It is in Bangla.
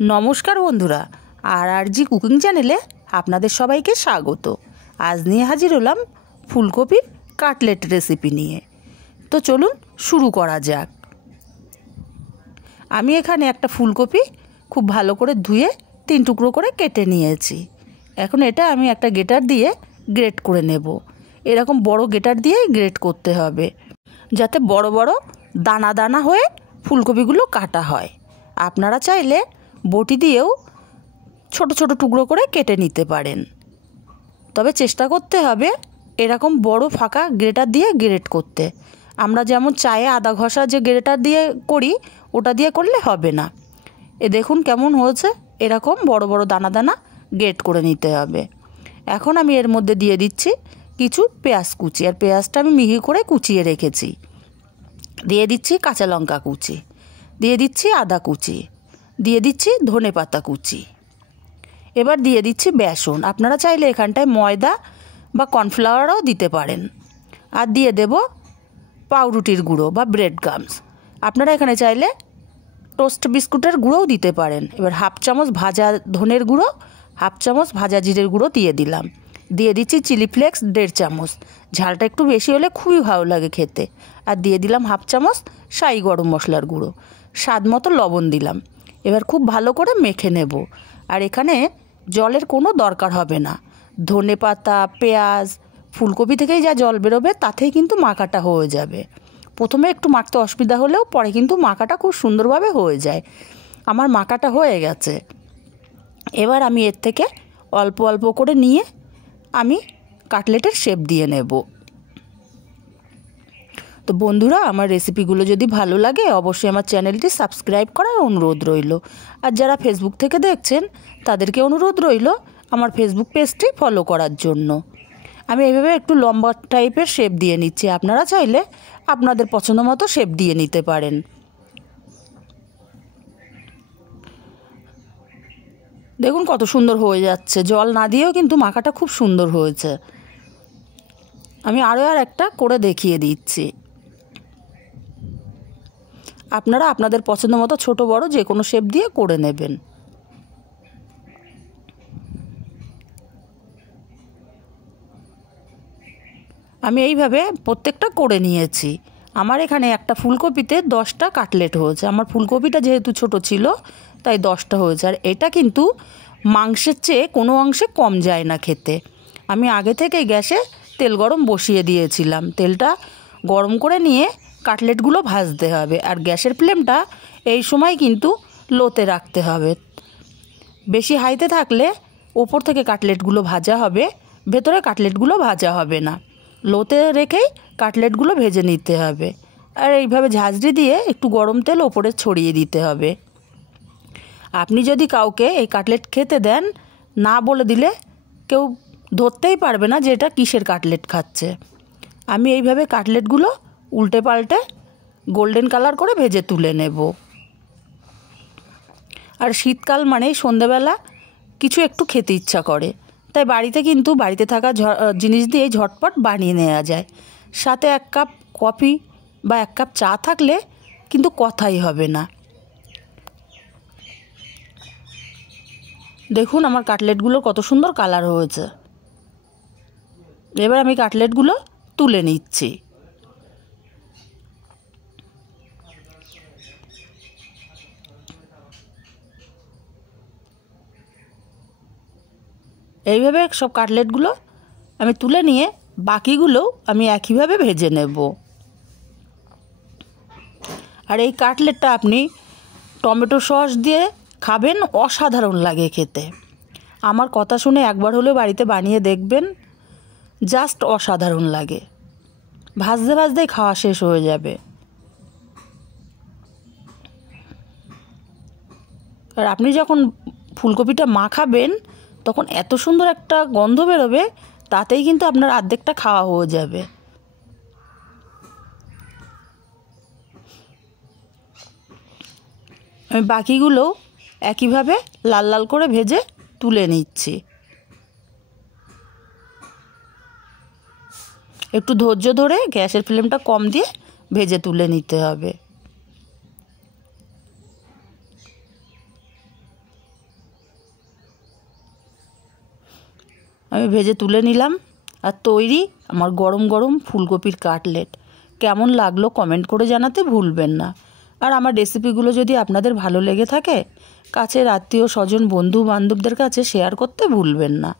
নমস্কার বন্ধুরা, আর কুকিং চ্যানেলে আপনাদের সবাইকে স্বাগত। আজ নিয়ে হাজির হলাম ফুলকপির কাটলেট রেসিপি নিয়ে। তো চলুন শুরু করা যাক। আমি এখানে একটা ফুলকপি খুব ভালো করে ধুয়ে 3 টুকরো করে কেটে নিয়েছি। এখন এটা আমি একটা গ্রেটার দিয়ে গ্রেট করে নেব। এরকম বড় গ্রেটার দিয়েই গ্রেট করতে হবে, যাতে বড় বড় দানা দানা হয়ে ফুলকপিগুলো কাটা হয়। আপনারা চাইলে বটি দিয়েও ছোট ছোট টুকরো করে কেটে নিতে পারেন, তবে চেষ্টা করতে হবে এরকম বড় ফাঁকা গ্রেটার দিয়ে গ্রেট করতে। আমরা যেমন চায়ে আদা ঘষা যে গ্রেটার দিয়ে করি, ওটা দিয়ে করলে হবে না। দেখুন কেমন হয়েছে, এরকম বড় বড় দানা দানা গ্রেট করে নিতে হবে। এখন আমি এর মধ্যে দিয়ে দিচ্ছি কিছু পেঁয়াজ কুচি, আর পেঁয়াজটা আমি মিহি করে কুচিয়ে রেখেছি। দিয়ে দিচ্ছি কাঁচা লঙ্কা কুচি, দিয়ে দিচ্ছি আদা কুচি, দিয়ে দিচ্ছি ধনে পাতা কুচি। এবার দিয়ে দিচ্ছি বেসন। আপনারা চাইলে এখানটায় ময়দা বা কর্নফ্লাওয়ারও দিতে পারেন। আর দিয়ে দেব পাউরুটির গুঁড়ো বা ব্রেড ক্রাম্বস। আপনারা এখানে চাইলে টোস্ট বিস্কুটের গুঁড়োও দিতে পারেন। এবার হাফ চামচ ভাজা ধনের গুঁড়ো, হাফ চামচ ভাজা জিরের গুঁড়ো দিয়ে দিলাম। দিয়ে দিচ্ছি চিলি ফ্লেক্স 1.5 চামচ, ঝালটা একটু বেশি হলে খুবই ভালো লাগে খেতে। আর দিয়ে দিলাম হাফ চামচ শাহি গরম মশলার গুঁড়ো, স্বাদ মতো লবণ দিলাম। এবার খুব ভালো করে মেখে নেব। আর এখানে জলের কোনো দরকার হবে না। ধনে পাতা, পেঁয়াজ, ফুলকপি থেকেই যা জল বেরোবে তাতেই কিন্তু মাখাটা হয়ে যাবে। প্রথমে একটু মাখতে অসুবিধা হলেও পরে কিন্তু মাখাটা খুব সুন্দরভাবে হয়ে যায়। আমার মাখাটা হয়ে গেছে। এবার আমি এর থেকে অল্প অল্প করে নিয়ে আমি কাটলেটের শেপ দিয়ে নেব। তো বন্ধুরা, আমার রেসিপিগুলো যদি ভালো লাগে অবশ্যই আমার চ্যানেলটি সাবস্ক্রাইব করার অনুরোধ রইল। আর যারা ফেসবুক থেকে দেখছেন তাদেরকে অনুরোধ রইল আমার ফেসবুক পেজটি ফলো করার জন্য। আমি এইভাবে একটু লম্বা টাইপের শেপ দিয়ে নিচ্ছি। আপনারা চাইলে আপনাদের পছন্দ মতো শেপ দিয়ে নিতে পারেন। দেখুন কত সুন্দর হয়ে যাচ্ছে, জল না দিয়েও কিন্তু মাখাটা খুব সুন্দর হয়েছে। আমি আরও একটা করে দেখিয়ে দিচ্ছি। আপনারা আপনাদের পছন্দ মতো ছোটো বড় যে কোনো শেপ দিয়ে করে নেবেন। আমি এইভাবে প্রত্যেকটা করে নিয়েছি। আমার এখানে একটা ফুলকপিতে 10টা কাটলেট হয়েছে। আমার ফুলকপিটা যেহেতু ছোট ছিল তাই 10টা হয়েছে। আর এটা কিন্তু মাংসের চেয়ে কোনো অংশে কম যায় না খেতে। আমি আগে থেকেই গ্যাসে তেল গরম বসিয়ে দিয়েছিলাম। তেলটা গরম করে নিয়ে কাটলেটগুলো ভাজতে হবে। আর গ্যাসের ফ্লেমটা এই সময় কিন্তু লোতে রাখতে হবে। বেশি হাইতে থাকলে ওপর থেকে কাটলেটগুলো ভাজা হবে, ভেতরে কাটলেটগুলো ভাজা হবে না। লোতে রেখেই কাটলেটগুলো ভেজে নিতে হবে। আর এইভাবে ঝাঁঝরি দিয়ে একটু গরম তেল ওপরে ছড়িয়ে দিতে হবে। আপনি যদি কাউকে এই কাটলেট খেতে দেন, না বলে দিলে কেউ ধরতেই পারবে না যে এটা কিসের কাটলেট খাচ্ছে। আমি এইভাবে কাটলেটগুলো উল্টে পাল্টে গোল্ডেন কালার করে ভেজে তুলে নেব। আর শীতকাল মানেই সন্ধেবেলা কিছু একটু খেতে ইচ্ছা করে, তাই বাড়িতে থাকা জিনিস দিয়ে ঝটপট বানিয়ে নেওয়া যায়। সাথে 1 কাপ কফি বা 1 কাপ চা থাকলে কিন্তু কথাই হবে না। দেখুন আমার কাটলেটগুলো কত সুন্দর কালার হয়েছে। এবার আমি কাটলেটগুলো তুলে নিচ্ছি। এইভাবে সব কাটলেটগুলো আমি তুলে নিয়ে বাকিগুলোও আমি একইভাবে ভেজে নেব। আর এই কাটলেটটা আপনি টমেটো সস দিয়ে খাবেন, অসাধারণ লাগে খেতে। আমার কথা শুনে একবার হলেও বাড়িতে বানিয়ে দেখবেন, জাস্ট অসাধারণ লাগে। ভাজতে ভাজতেই খাওয়া শেষ হয়ে যাবে। আর আপনি যখন ফুলকপিটা মাখাবেন তখন এত সুন্দর একটা গন্ধ বেরোবে, তাতেই কিন্তু আপনার অর্ধেকটা খাওয়া হয়ে যাবে। আমি বাকিগুলো একইভাবে লাল লাল করে ভেজে তুলে নিচ্ছি। একটু ধৈর্য ধরে গ্যাসের ফ্লেমটা কম দিয়ে ভেজে তুলে নিতে হবে। আমি ভেজে তুলে নিলাম। আর তৈরি আমার গরম গরম ফুলকপির কাটলেট। কেমন লাগলো কমেন্ট করে জানাতে ভুলবেন না। আর আমার রেসিপিগুলো যদি আপনাদের ভালো লেগে থাকে, কাছের আত্মীয় স্বজন বন্ধু বান্ধবদের কাছে শেয়ার করতে ভুলবেন না।